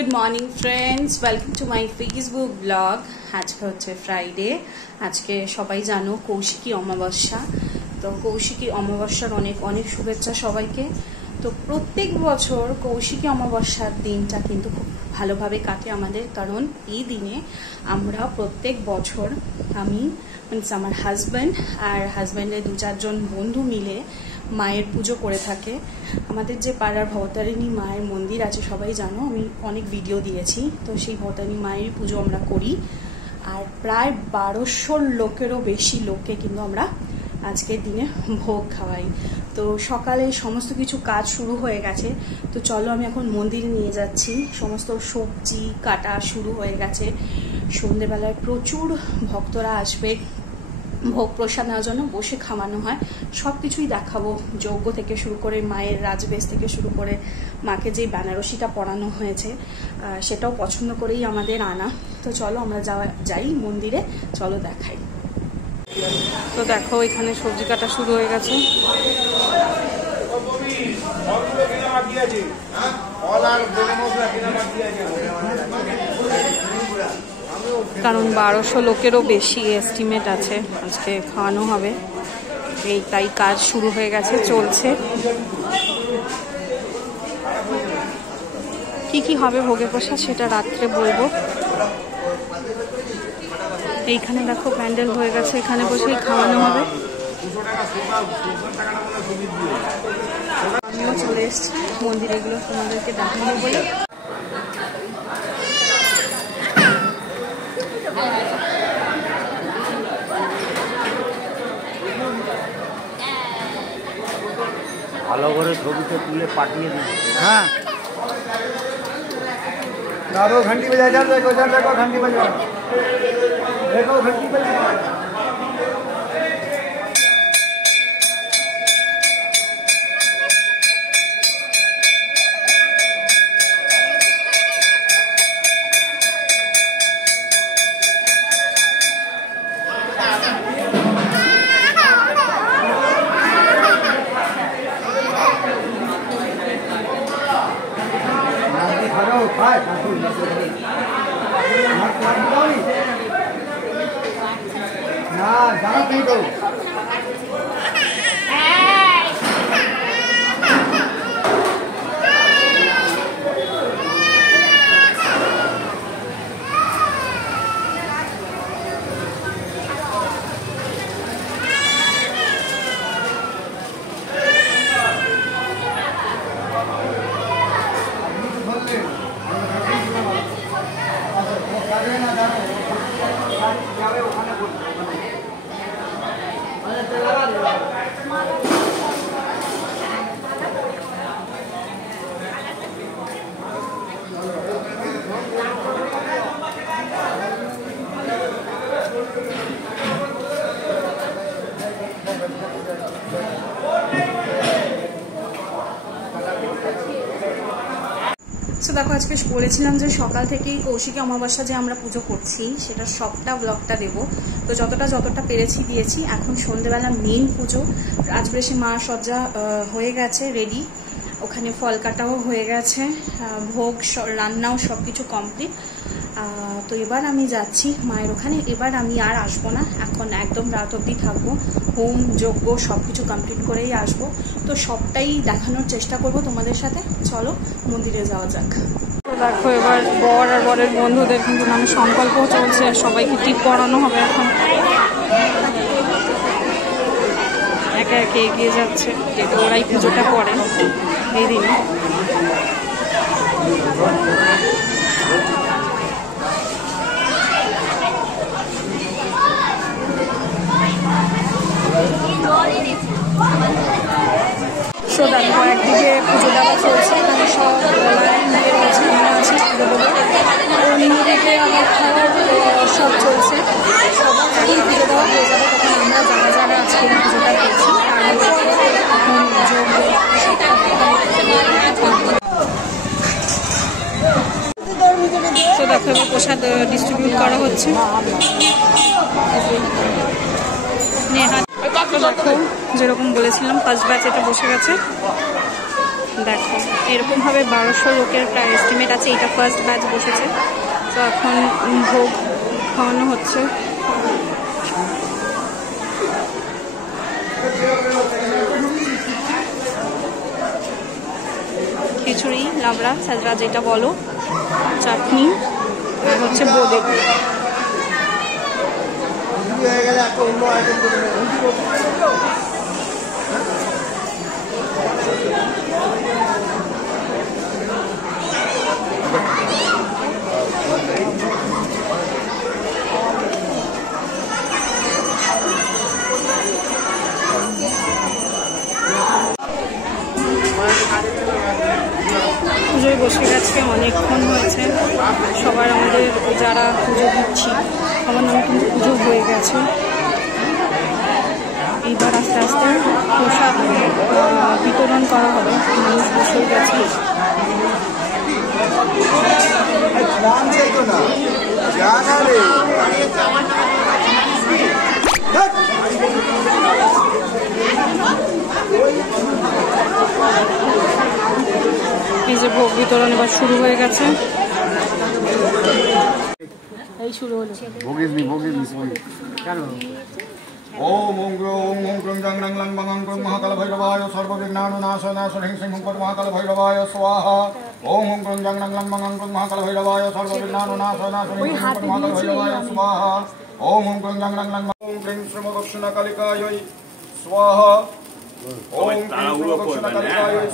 Good morning friends, welcome to my Facebook blog. আজকে হচ্ছে Friday. আজকে সবাই জানো কৌশিকী অমাবস্যা। তো কৌশিকী অমাবস্যার অনেক অনেক শুভেচ্ছা সবাইকে। তো প্রত্যেক বছর কৌশিকী অমাবস্যার দিনটা কিন্তু খুব ভালোভাবে কাটে আমাদের, কারণ এই দিনে আমরা প্রত্যেক বছর আমি আমার হাজব্যান্ড আর হাজব্যান্ডের 2-4 বন্ধু মিলে মায়ের পুজো করে থাকে। আমাদের যে পাড়ার ভবতারিণী মায়ের মন্দির আছে সবাই জানো, আমি অনেক ভিডিও দিয়েছি। তো সেই ভবতারিণী মায়ের পুজো আমরা করি, আর প্রায় 1200 লোকেরও বেশি লোককে কিন্তু আমরা আজকের দিনে ভোগ খাওয়াই। তো সকালে সমস্ত কিছু কাজ শুরু হয়ে গেছে। তো চলো আমি এখন মন্দিরে নিয়ে যাচ্ছি। সমস্ত সবজি কাটা শুরু হয়ে গেছে। সন্ধ্যেবেলায় প্রচুর ভক্তরা আসবে ভোগ প্রসাদ নেওয়ার জন্য, বসে খাওয়ানো হয়। সব কিছুই দেখাবো, যজ্ঞ থেকে শুরু করে মায়ের রাজবেশ থেকে শুরু করে মাকে যে বেনারসিটা পরানো হয়েছে সেটাও পছন্দ করেই আমাদের আনা। তো চলো আমরা যাই মন্দিরে, চলো দেখাই। তো দেখো এখানে সবজি কাটা শুরু হয়ে গেছে। কারণ 1200 লোকেরও বেশি এস্টিমেট আছে আজকে খাওয়ানো হবে, তাই কাজ শুরু হয়ে গেছে, চলছে। কি কি হবে ভোগের প্রসাদ সেটা রাত্রে বলবো। এইখানে দেখো প্যান্ডেল হয়ে গেছে, এখানে বসেই খাওয়ানো হবে। আমিও চলে এসেছি মন্দিরে, এগুলো তোমাদেরকে দেখাবো বলে। ভালো করে ছবিতে তুলে পাঠিয়ে দিন। হ্যাঁ, दादो घंटी बजा, इधर देखो घंटी बजा, देखो घंटी बजा। তো দেখো আজকে বলেছিলাম যে সকাল থেকেই কৌশিকী অমাবস্যা যে আমরা পুজো করছি সেটা সবটা ব্লগটা দেবো। তো যতটা পেরেছি দিয়েছি। এখন সন্ধ্যেবেলা মেন পুজো, রাজবেশে মা সজ্জা হয়ে গেছে, রেডি। ওখানে ফল কাটাও হয়ে গেছে, ভোগ রান্নাও সব কিছু কমপ্লিট। তো এবার আমি যাচ্ছি মায়ের ওখানে। এবার আমি আর আসবো না, এখন একদম রাত অবধি থাকবো। হোম যজ্ঞ সব কিছু কমপ্লিট করেই আসবো। তো সবটাই দেখানোর চেষ্টা করব তোমাদের সাথে। চলো মন্দিরে যাওয়া যাক। তো দেখো এবার বর আর বরের বন্ধুদের কিন্তু নামে সংকল্প চলছে, সবাইকে টিপ পরানো হবে। এখন একে একে এগিয়ে যাচ্ছে, যেহেতু ওরাই পুজোটা করে এই দিনে। সো দেখো একদিকে পুজো দেওয়া চলছে, এখানে সব লাইন দিয়ে রয়েছে, আমরা আছি পুজো দেবো। অন্যদিকে আমার খাওয়ার সব চলছে। সবার যখন পুজো দেওয়া হয়ে যাবে তখন আমরা যারা আজকে পুজোটা করছি তো দেখো এবার প্রসাদ ডিস্ট্রিবিউট করা হচ্ছে। দেখো যেরকম বলেছিলাম ফার্স্ট ব্যাচ এটা বসে গেছে। দেখো এরকমভাবে 1200 লোকের প্রায় এস্টিমেট আছে। এটা ফার্স্ট ব্যাচ বসেছে, তো এখন ভোগ খাওয়ানো হচ্ছে। খিচুড়ি, লাবড়া, সাজরা যেটা বলো, চাটনি আর হচ্ছে বোঁদে। পুজোয় বসে গেছে, অনেকক্ষণ হয়েছে। সবার আমাদের যারা পুজো দিচ্ছি সবার নামে কিন্তু পুজো হয়ে গেছে। এইবার আস্তে আস্তে প্রসাদ বিতরণ করা হবে। মানুষ বসে গেছে। এই যে ভোগ বিতরণ এবার শুরু হয়ে গেছে। এই শুরু হলো। ओम ओम ग्रं जं रं लं बंगं ग्रं महाकाल भैरवाय सर्वविघ्नानुनाशनाशनं सिंहं महाकाल भैरवाय स्वाहा। ओम ओम ग्रं जं रं लं बंगं ग्रं महाकाल भैरवाय सर्वविघ्नानुनाशनाशनं सिंहं महाकाल भैरवाय स्वाहा। ओम ओम ग्रं जं रं लं ओम क्लीं श्रीमदक्षिणकालिकायै स्वाहा। ओम क्लीं श्रीमदक्षिणकालिकायै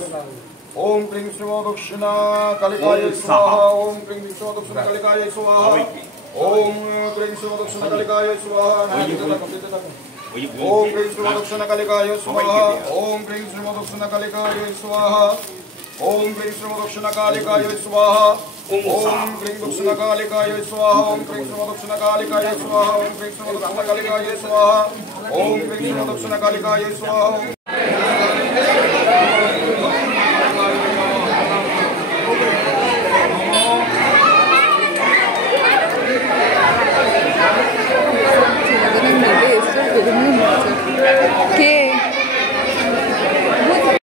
ओम क्लीं श्रीमदक्षिणकालिकायै स्वाहा। ओम क्लीं श्रीमदक्षिणकालिकायै स्वाहा। ओम क्लीं श्रीमदक्षिणकालिकायै स्वाहा। ओम क्लीं श्रीमदक्षिणकालिकायै स्वाहा। ओम क्लीं श्रीमदक्षिणकालिकायै स्वाहा। ओम क्लीं श्रीमदक्षिणकालिकायै स्वाहा। ओम क्लीं दक्षिणकालिकायै स्वाहा। ओम क्लीं श्रीमदक्षिणकालिकायै स्वाहा। ओम क्लीं श्रीमदक्षिणकालिकायै स्वाहा। ओम क्लीं श्रीमदक्षिणकालिकायै स्वाहा।